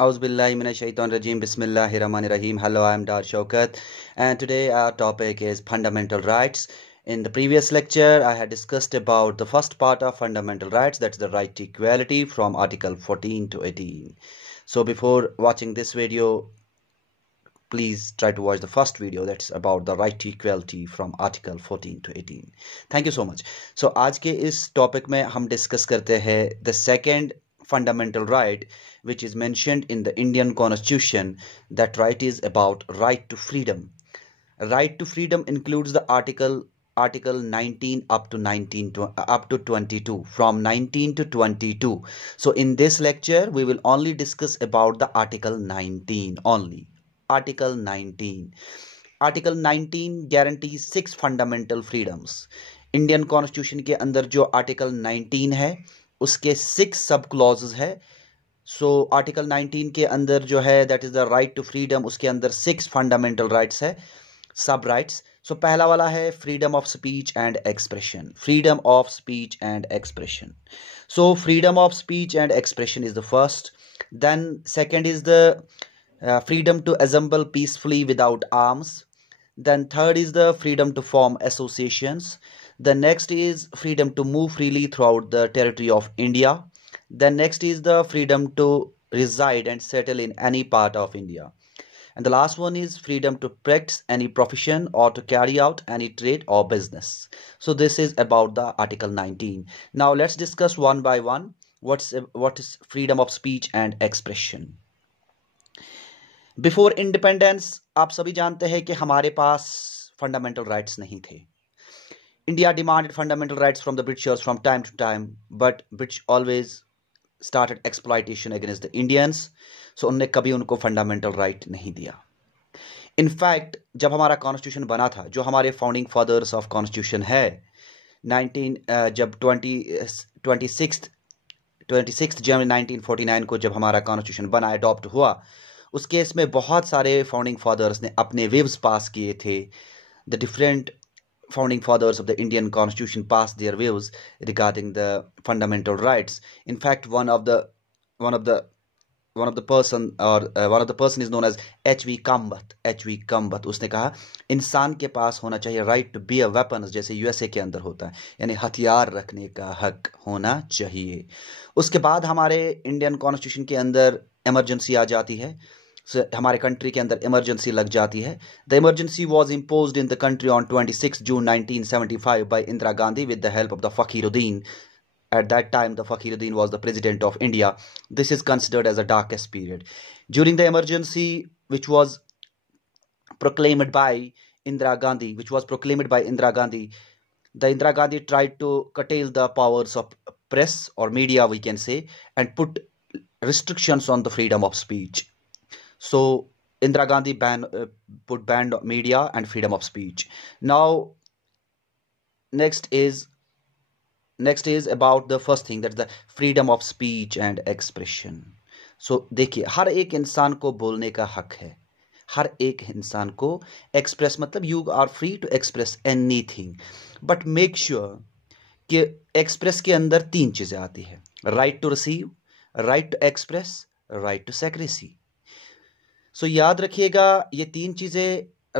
Auzubillahiminash-shaytanir-rajeem. Bismillahir-rahmanir-rahim. Hello, I am Dar Shaukat, and today our topic is fundamental rights. In the previous lecture, I had discussed about the first part of fundamental rights, that's the right to equality from Article 14 to 18. So before watching this video, please try to watch the first video that's about the right to equality from Article 14 to 18. Thank you so much. So आज के इस topic में हम discuss करते हैं the second fundamental right which is mentioned in the Indian Constitution. That right is about right to freedom. Right to freedom includes the Article 19 up to 22, from 19 to 22. So in this lecture we will only discuss about the Article 19 only. Article 19. Article 19 guarantees 6 fundamental freedoms. Indian Constitution के अंदर जो Article 19 है उसके 6 सब clauses है. So Article 19 के अंदर जो है that is the right to freedom, उसके अंदर 6 fundamental rights है, sub rights. So पहला वाला है freedom of speech and expression. Freedom of speech and expression. So freedom of speech and expression is the first. Then second is the freedom to assemble peacefully without arms. Then third is the freedom to form associations. The next is freedom to move freely throughout the territory of India. Then next is the freedom to reside and settle in any part of India. And the last one is freedom to practice any profession or to carry out any trade or business. So this is about the Article 19. Now let's discuss one by one what is freedom of speech and expression. Before independence, आप सभी जानते हैं कि हमारे पास fundamental rights नहीं थे. India demanded fundamental rights from the Britishers from time to time, but British always started exploitation against the Indians. So उन्होंने कभी उनको fundamental right नहीं दिया. In fact, जब हमारा constitution बना था, जो हमारे founding fathers of constitution है, जब 26 जनवरी 1949 को जब हमारा constitution बना, adopt हुआ, उस केस में बहुत सारे फाउंडिंग फादर्स ने अपने विव्स पास किए थे. The different founding fathers of the Indian constitution pass their views regarding the fundamental rights. In fact one of the person is known as H.V. Kambhat. उसने कहा इंसान के पास होना चाहिए right to be a weapon, जैसे USA के अंदर होता है, यानी हथियार रखने का हक होना चाहिए. उसके बाद हमारे इंडियन कॉन्स्टिट्यूशन के अंदर इमरजेंसी आ जाती है. हमारे कंट्री के अंदर इमरजेंसी लग जाती है. The emergency was imposed in the country on 26 June 1975 by Indira Gandhi with the help of the Fakhruddin. At that time, the Fakhiruddin was the president of India. This is considered as the darkest period. During the emergency, which was proclaimed by Indira Gandhi, the Indira Gandhi tried to curtail the powers of press or media, we can say, and put restrictions on the freedom of speech. So Indira Gandhi put ban on media and freedom of speech. Now, next is about the first thing, that's the freedom of speech and expression. So देखिए, हर एक इंसान को बोलने का हक है. हर एक इंसान को express मतलब you are free to express anything, but make sure कि express के अंदर 3 चीजें आती है: right to receive, right to express, right to secrecy. So याद रखिएगा, ये 3 चीजें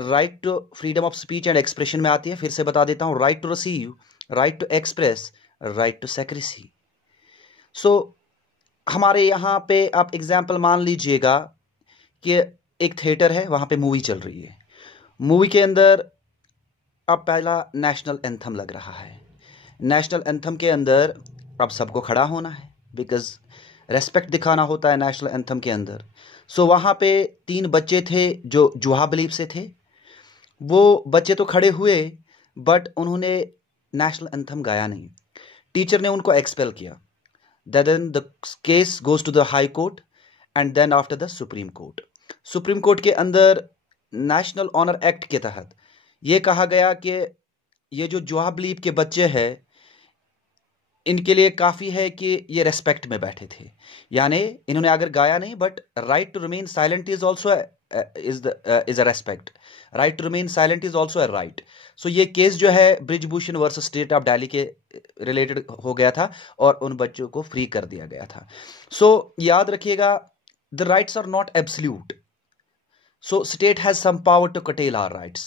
right to freedom of speech and expression में आती है. फिर से बता देता हूँ: right to receive, right to express, right to secrecy. So हमारे यहाँ पे आप एग्जाम्पल मान लीजिएगा कि एक थिएटर है, वहाँ पे मूवी चल रही है. मूवी के अंदर अब पहला नेशनल एंथम लग रहा है. नेशनल एंथम के अंदर अब सबको खड़ा होना है, बिकॉज रेस्पेक्ट दिखाना होता है नेशनल एंथम के अंदर. सो वहाँ पे 3 बच्चे थे जो जुहा बिलीफ से थे. वो बच्चे तो खड़े हुए, बट उन्होंने नेशनल एंथम गाया नहीं. टीचर ने उनको एक्सपेल किया. Then the case goes to the high court and then after the supreme court. Supreme court के अंदर नेशनल ऑनर एक्ट के तहत ये कहा गया कि ये जो जुहा बिलीफ के बच्चे हैं, इनके लिए काफ़ी है कि ये रेस्पेक्ट में बैठे थे. यानी इन्होंने अगर गाया नहीं, but right to remain silent is also is a respect. Right to remain silent is also a right. So ये केस जो है Brijbhushan versus state of Delhi के रिलेटेड हो गया था और उन बच्चों को फ्री कर दिया गया था. सो याद रखिएगा, the rights are not absolute. So state has some power to curtail our rights.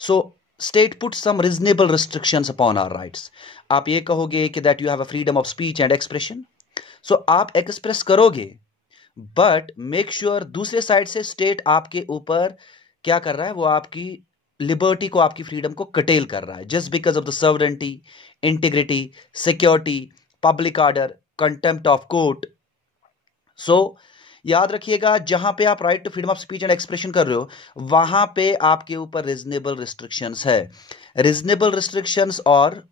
So state puts some reasonable restrictions upon our rights. आप ये कहोगे कि that you have a freedom of speech and expression. So आप express करोगे, but make sure दूसरे side से state आपके ऊपर क्या कर रहा है, वो आपकी लिबर्टी को, आपकी फ्रीडम को कटेल कर रहा है, just because of the sovereignty, integrity, security, public order, contempt of court. So याद रखिएगा, जहां पे आप right to freedom of speech and expression कर रहे हो, वहां पे आपके ऊपर रीजनेबल रिस्ट्रिक्शंस है. रीजनेबल रिस्ट्रिक्शंस और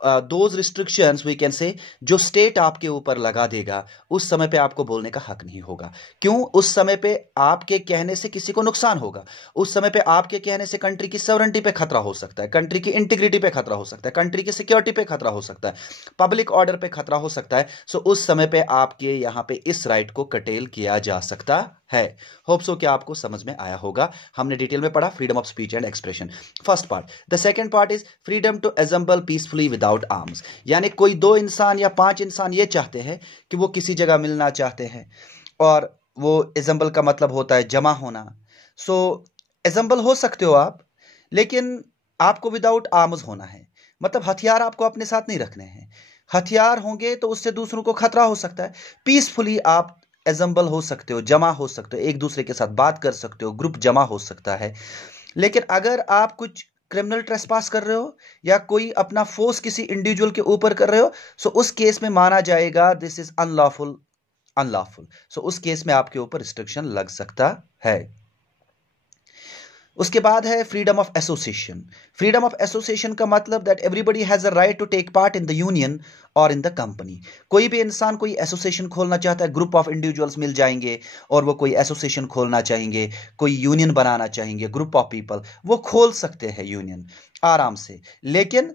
those restrictions we can say जो स्टेट आपके ऊपर लगा देगा, उस समय पे आपको बोलने का हक नहीं होगा. क्यों? उस समय पे आपके कहने से किसी को नुकसान होगा. उस समय पे आपके कहने से कंट्री की सॉवरेंटी पे खतरा हो सकता है, कंट्री की इंटीग्रिटी पे खतरा हो सकता है, कंट्री की सिक्योरिटी पे खतरा हो सकता है, पब्लिक ऑर्डर पे खतरा हो सकता है. सो उस समय पे आपके यहां पे इस राइट को कटेल किया जा सकता है. होप सो कि आपको समझ में आया होगा. हमने डिटेल में पढ़ा freedom of speech and expression, first part. The second part is freedom to assemble peacefully without arms. यानी कोई 2 इंसान या 5 इंसान ये चाहते हैं कि वो किसी जगह मिलना चाहते हैं, और वो असेंबल का मतलब होता है जमा होना. सो असेंबल हो सकते हो आप, लेकिन आपको विदाउट आर्म्स होना है. मतलब हथियार आपको अपने साथ नहीं रखने हैं. हथियार होंगे तो उससे दूसरों को खतरा हो सकता है. पीसफुली आप असेंबल हो सकते हो, जमा हो सकते हो, एक दूसरे के साथ बात कर सकते हो, ग्रुप जमा हो सकता है. लेकिन अगर आप कुछ क्रिमिनल ट्रेसपास कर रहे हो या कोई अपना फोर्स किसी इंडिविजुअल के ऊपर कर रहे हो, सो उस केस में माना जाएगा दिस इज अनलॉफुल. सो उस केस में आपके ऊपर रिस्ट्रिक्शन लग सकता है. उसके बाद है freedom of association. Freedom of association का मतलब that everybody has a right to take part in the union और इन द कंपनी. कोई भी इंसान कोई एसोसिएशन खोलना चाहता है, ग्रुप ऑफ इंडिविजुअल्स मिल जाएंगे और वो कोई एसोसिएशन खोलना चाहेंगे, कोई यूनियन बनाना चाहेंगे, ग्रुप ऑफ पीपल, वो खोल सकते हैं यूनियन आराम से. लेकिन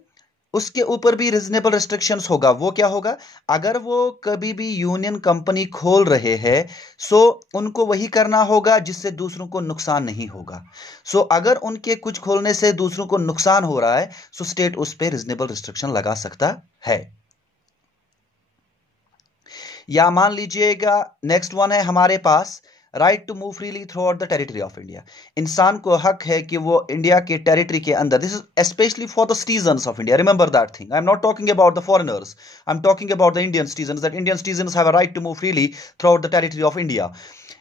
उसके ऊपर भी रीजनेबल रिस्ट्रिक्शंस होगा. वो क्या होगा? अगर वो कभी भी यूनियन कंपनी खोल रहे हैं, सो उनको वही करना होगा जिससे दूसरों को नुकसान नहीं होगा. सो अगर उनके कुछ खोलने से दूसरों को नुकसान हो रहा है, सो स्टेट उस पर रीजनेबल रिस्ट्रिक्शन लगा सकता है. या मान लीजिएगा नेक्स्ट वन है हमारे पास right to move freely throughout the territory of India. इंसान को हक है कि वो इंडिया के टेरिटरी के अंदर, this is specially for the citizens of India, remember that thing. I am not talking about the foreigners, I am talking about the Indian citizens, that Indian citizens have a right to move freely throughout the territory of India.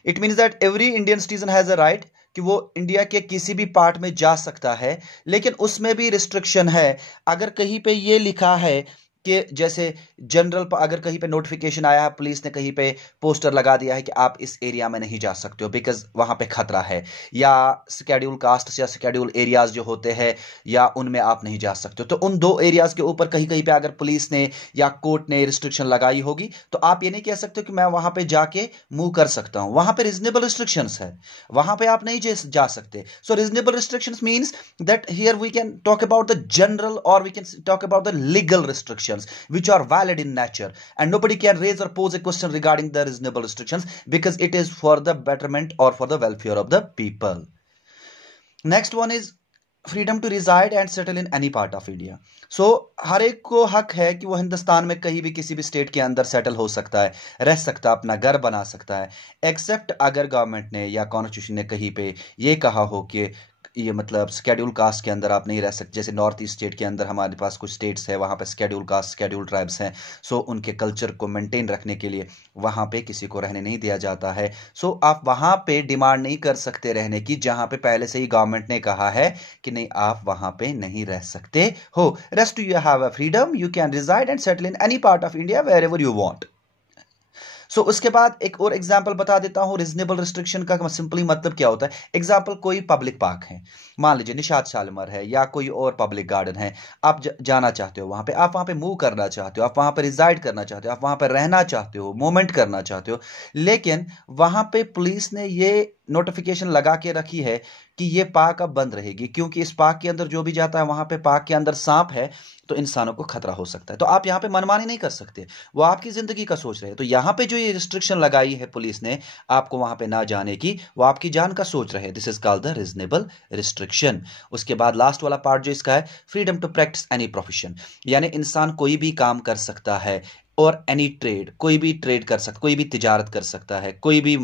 It means that every Indian citizen has a right कि वो India के किसी भी part में जा सकता है. लेकिन उसमें भी रिस्ट्रिक्शन है. अगर कहीं पे ये लिखा है कि जैसे जनरल अगर कहीं पे नोटिफिकेशन आया है, पुलिस ने कहीं पे पोस्टर लगा दिया है कि आप इस एरिया में नहीं जा सकते हो बिकॉज वहां पे खतरा है, या शेड्यूल कास्ट या शेड्यूल एरियाज जो होते हैं या उनमें आप नहीं जा सकते हो, तो उन 2 एरियाज के ऊपर कहीं कहीं पे अगर पुलिस ने या कोर्ट ने रिस्ट्रिक्शन लगाई होगी, तो आप ये नहीं कह सकते कि मैं वहां पे जाके मूव कर सकता हूं. वहां पे रीजनेबल रिस्ट्रिक्शंस है, वहां पे आप नहीं जा सकते. So reasonable restrictions means that here we can talk about the general और we can talk about the legal restrictions which are valid in nature, and nobody can raise or pose a question regarding the reasonable restrictions because it is for the betterment or for the welfare of the people. Next one is freedom to reside and settle in any part of India. So हर एक को हक है कि वो हिंदुस्तान में कहीं भी किसी भी स्टेट के अंदर सेटल हो सकता है, रह सकता है, अपना घर बना सकता है, एक्सेप्ट अगर गवर्नमेंट ने या कॉन्स्टिट्यूशन ने कहीं पे ये कहा हो कि ये मतलब शेड्यूल कास्ट के अंदर आप नहीं रह सकते. जैसे नॉर्थ ईस्ट स्टेट के अंदर हमारे पास कुछ स्टेट्स है, वहाँ पे शेड्यूल कास्ट, शेड्यूल ट्राइब्स हैं. सो उनके कल्चर को मेंटेन रखने के लिए वहाँ पे किसी को रहने नहीं दिया जाता है. सो आप वहाँ पे डिमांड नहीं कर सकते रहने की, जहाँ पे पहले से ही गवर्नमेंट ने कहा है कि नहीं आप वहाँ पे नहीं रह सकते हो. Rest you have a freedom, you can reside and settle in any part of India wherever you want. So उसके बाद एक और एग्जाम्पल बता देता हूं रिजनेबल रिस्ट्रिक्शन का सिंपली मतलब क्या होता है. एग्जाम्पल, कोई पब्लिक पार्क है, मान लीजिए निशात शालीमार है या कोई और पब्लिक गार्डन है, आप जाना चाहते हो वहां पे, आप वहां पे मूव करना चाहते हो, आप वहां पे रिजाइड करना चाहते हो, आप वहां पे रहना चाहते हो, मूवमेंट करना चाहते हो, लेकिन वहां पे पुलिस ने ये नोटिफिकेशन लगा के रखी है कि ये पार्क अब बंद रहेगी क्योंकि इस पार्क के अंदर जो भी जाता है वहां पे पार्क के अंदर सांप है तो इंसानों को खतरा हो सकता है. तो आप यहां पे मनमानी नहीं कर सकते, वो आपकी जिंदगी का सोच रहे हैं. तो यहां पे जो ये रिस्ट्रिक्शन लगाई है पुलिस ने आपको वहां पे ना जाने की, वो आपकी जान का सोच रहे हैं. This is called the reasonable restriction. उसके बाद लास्ट वाला पार्ट जो इसका है, freedom to practise any profession. यानी इंसान कोई भी काम कर सकता है और एनी ट्रेड, कोई भी ट्रेड कर सकता, कोई भी तिजारत कर सकता है, कोई भी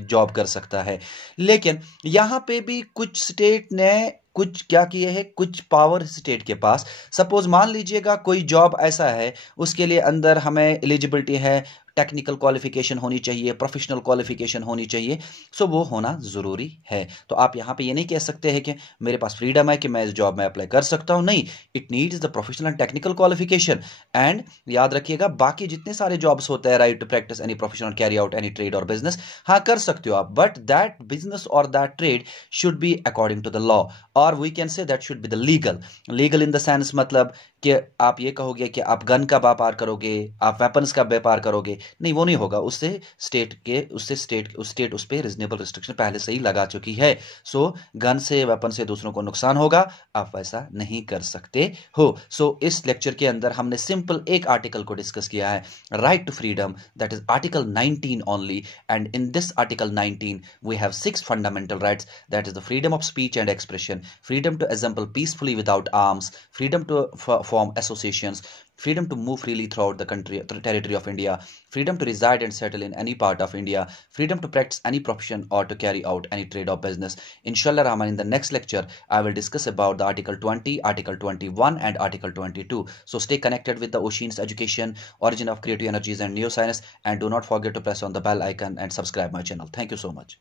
जॉब कर सकता है। लेकिन यहां पे भी कुछ स्टेट ने कुछ क्या किए हैं, कुछ पावर स्टेट के पास। सपोज मान लीजिएगा कोई जॉब ऐसा है, उसके लिए अंदर हमें एलिजिबिलिटी है, टेक्निकल क्वालिफिकेशन होनी चाहिए, प्रोफेशनल क्वालिफिकेशन होनी चाहिए, सो वो होना जरूरी है। तो आप यहां पे ये नहीं कह सकते हैं कि मेरे पास फ्रीडम है कि मैं इस जॉब में अप्लाई कर सकता हूं, नहीं, it needs the professional and technical qualification. And याद रखिएगा, बाकी जितने सारे जॉब्स होते हैं, right to practise any professional, carry out any trade और बिजनेस, हाँ कर सकते हो आप, बट दैट बिजनेस और that trade should be according to the law, और we can say that should be the legal in the sense, मतलब कि आप ये कहोगे कि आप गन का व्यापार करोगे, आप वेपन्स का व्यापार करोगे, नहीं, वो नहीं होगा। स्टेट उस पर रीजनेबल रिस्ट्रिक्शन पहले से ही लगा चुकी है। सो गन से, वेपन से दूसरों को नुकसान होगा, आप वैसा नहीं कर सकते हो। सो इस लेक्चर के अंदर हमने सिंपल एक आर्टिकल को डिस्कस किया है, right to freedom, that is article 19 only, and in this article 19 we have 6 fundamental rights, that is the freedom of speech and expression, freedom to assemble peacefully without arms, freedom to form associations, freedom to move freely throughout the territory of India, freedom to reside and settle in any part of India, freedom to practice any profession or to carry out any trade or business. Inshallah Rahman, in the next lecture, I will discuss about the Article 20, Article 21 and Article 22. So stay connected with the Oceans Education, Origin of Creative Energies and Neuroscience, and do not forget to press on the bell icon and subscribe my channel. Thank you so much.